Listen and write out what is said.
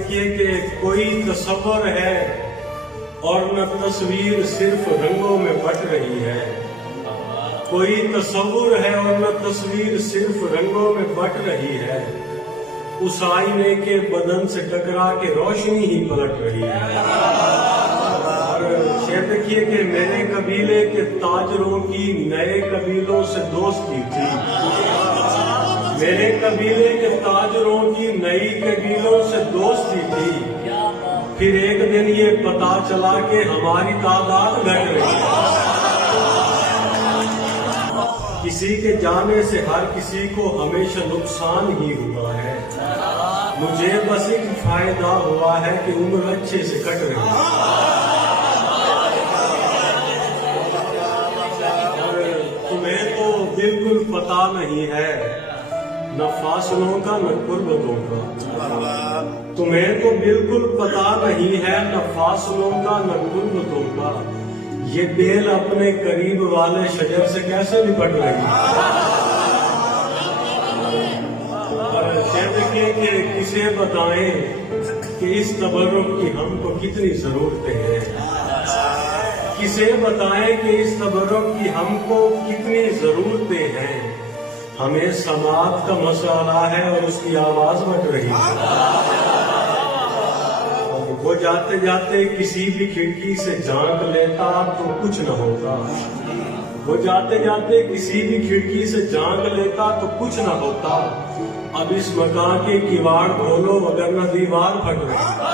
देखिए कि कोई तस्वर है और न तस्वीर सिर्फ रंगों में बट रही है। कोई तस्वुर है और न तस्वीर सिर्फ रंगों में बट रही है। उस आईने के बदन से टकरा के रोशनी ही पलट रही है। और शेर देखिए कि मेरे कबीले के ताजरों की नए कबीलों से दोस्ती थी। मेरे कबीले के ताजरों की नई कबीलों से दोस्ती थी। फिर एक दिन ये पता चला कि हमारी तादाद घट रही है। किसी के जाने से हर किसी को हमेशा नुकसान ही हुआ है। मुझे बस एक फायदा हुआ है कि उम्र अच्छे से कट रही है। तुम्हें तो बिल्कुल पता नहीं है न फासलों का न कुर्बतों का। तुम्हें तो बिल्कुल पता नहीं है न फासलों का न कुर्बतों का। ये बेल अपने करीब वाले शजर से कैसे निपट रही है। और देखिए कि किसे बताएं कि इस तबर्रुक की हमको कितनी जरूरतें हैं। किसे बताएं कि इस तबर्रुक की हमको कितनी जरूरतें हैं। हमें समाज का मसला है और उसकी आवाज बट रही है। वो जाते जाते किसी भी खिड़की से झांक लेता तो कुछ न होता। वो जाते जाते किसी भी खिड़की से झांक लेता तो कुछ न होता। अब इस मकान के किवाड़ खोलो वगरना दीवार फट रही।